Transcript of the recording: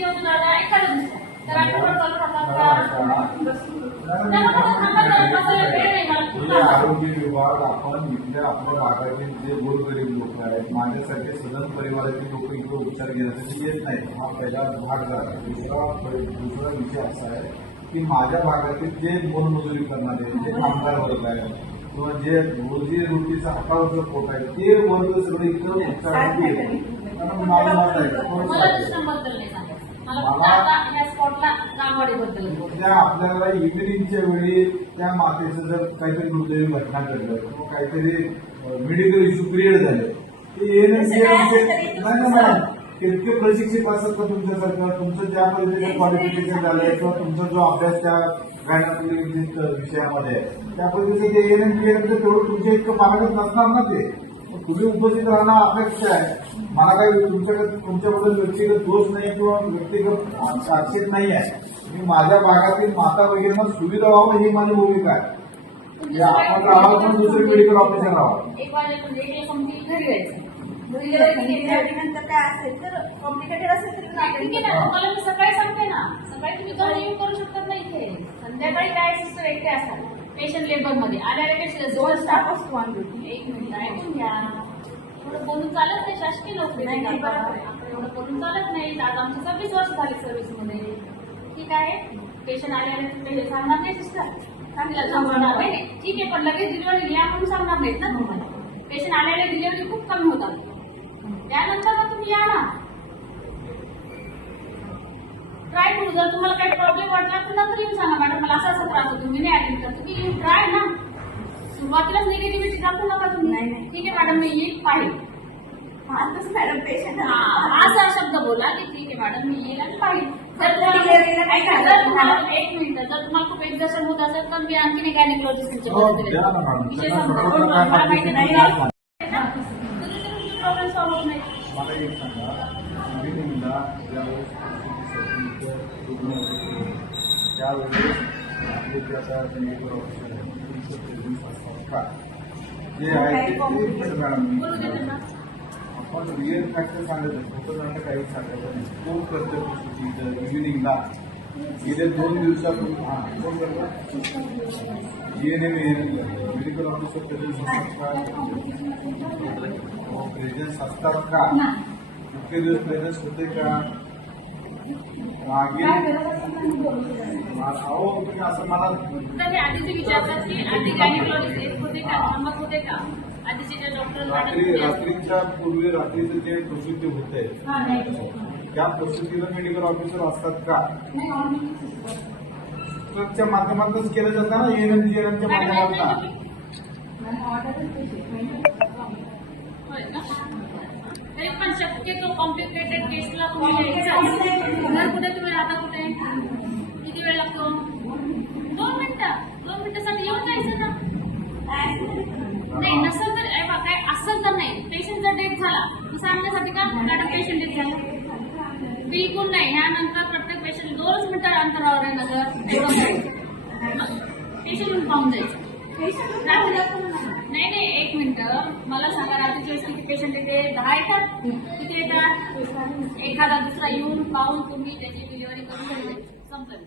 किती होतं दादा एखादं दिवस तर आठवडा चालू आरोग्य विभाग आपण इथल्या आपल्या भागातील जे गोरगरीब लोक आहेत माझ्यासारखे सदन परिवारातील लोक इथे उपचार घेण्यासाठी येत नाहीत. हा पहिला भाग झाला. दुसरा विषय असा आहे की माझ्या भागातील जे मोलमजुरी करणारे जे कामगार वर्ग आहेत किंवा जे रोजी रोटीचा हातावरचं पोट आहे ते वर्ग सगळे इथं उपचारासाठी येतात. कारण मला मत आहे त्या आपल्याला इव्हिनिंगच्या वेळी त्या मातेचं जर काहीतरी दुर्दैवी घटना घडलं किंवा काहीतरी मेडिकल इश्यू क्रिएट झाले ते मॅडम इतके प्रशिक्षित असतात का तुमच्यासारखं तुमचं ज्या पद्धतीने क्वालिफिकेशन झालंय किंवा तुमचा जो अभ्यास त्या गायनाकोलॉजिस्ट विषयामध्ये आहे त्या पद्धतीचं ते एएनएम तेवढं तुमच्या इतकं पारंगत नसणार ना ते तुम्ही उपस्थित राहणं अपेक्षा आहे. मला काही तुमच्याबद्दल व्यक्तिगत दोष नाही किंवा व्यक्तिगत आक्षेप नाही आहे. मी माझ्या भागातील माता वगैरेंना सुविधा व्हावं ही माझी भूमिका आहे. आपण राहावं पण दुसरे मेडिकल ऑफिसर राहावं. नंतर काय असेल तर कॉम्प्लिकेटेड असेल तर तुम्हाला मी सकाळी सांगते ना सकाळी तुम्ही जाऊन येऊन करू शकतात ना इथे संध्याकाळी काय सिस्टर एकटे असतात पेशंट लेबर मध्ये आल्या जवळ स्टाफ असतो एक मिनिट ऐकून घ्या. एवढं बोलून चालत नाही शासकीय नोकरी नाही एवढं बोलून चालत नाही. आज आमची 26 वर्ष झाली सर्व्हिसमध्ये. ठीक आहे पेशंट आले सांगणार नाही सिस्टर सांगितलं जमणार नाही ठीक आहे पण लगेच डिलिव्हरी घ्या म्हणून सांगणार नाहीत ना तुम्हाला. पेशंट आलेले डिलिव्हरी खूप कमी होतात त्यानंतर मग तुम्ही या ना ट्राय करू. जर तुम्हाला काही प्रॉब्लेम वाटला तर नंतर येऊन सांगा मॅडम मला असा त्रास होतो मी नाही अटेंड करतो तुम्ही येऊन ट्राय ना. सुरुवातीलाच निगेटिव्हिटी दाखवू नका तुम्ही. ठीक आहे मॅडम मी येईल पाहिजे मॅडम पेशंट असा शब्द बोला की ठीक आहे मॅडम मी येईल आणि पाहिजे. जर तुम्हाला एक मिनिट जर तुम्हाला खूप एक्झर्शन होत असेल तर मी आणखी गायनेकोलॉजिस्ट विषय समजा माहिती नाही प्रॉब्लेम सॉल्व्ह होत नाही. मला एक सांगा इव्हिनिंगला ज्यावेळेस रुग्ण होते त्यावेळेस आपले जे आता मेडिकल ऑफिसर असतात का जे आहे ते मॅडम आपण रिअल फॅक्टर सांगत होतं काही सांगायचं नाही. कोण करतो प्रस्तुती इव्हिनिंगला गेल्या 2 दिवसापूर्वी कोण करतो एएनएम मेडिकल ऑफिसर प्रेझेन्स असतात का इतके दिवस प्रेझेन्स होते का मागे अहो तुम्ही असं मला आधीचे विचारतात की आधी गायनेकोलॉजिस्ट होते का थांबत होते का आधीचे डॉक्टर रात्रीच्या पूर्वी रात्रीचं जे प्रसूती होते त्या प्रसूतीला मेडिकल ऑफिसर असतात का च्या माध्यमातूनच केलं जातं ना एएनएमच्या माध्यमातून. तरी पण शक्यतो कॉम्प्लिकेटेड केसला घर कुठे तुम्ही राहता कुठे किती वेळ लागतो 2 मिनिटासाठी येऊन जायचं ना. नाही नसेल तर काय असेल तर नाही पेशंटचा डेथ झाला सांगण्यासाठी का मॅडम पेशंट डेथ झाला बिलकुल नाही. ह्यानंतर प्रत्येक पेशंट 2 मिनिटाच्या अंतरावर आहे नजर पेशंट पाहून जायचं. नाही 1 मिनिट मला सांगा रात्रीच्या वेळेस किती पेशंट येते 10 येतात किती येतात एखादा दुसरा येऊन पाहून तुम्ही त्याची डिलिव्हरी करून संपलं.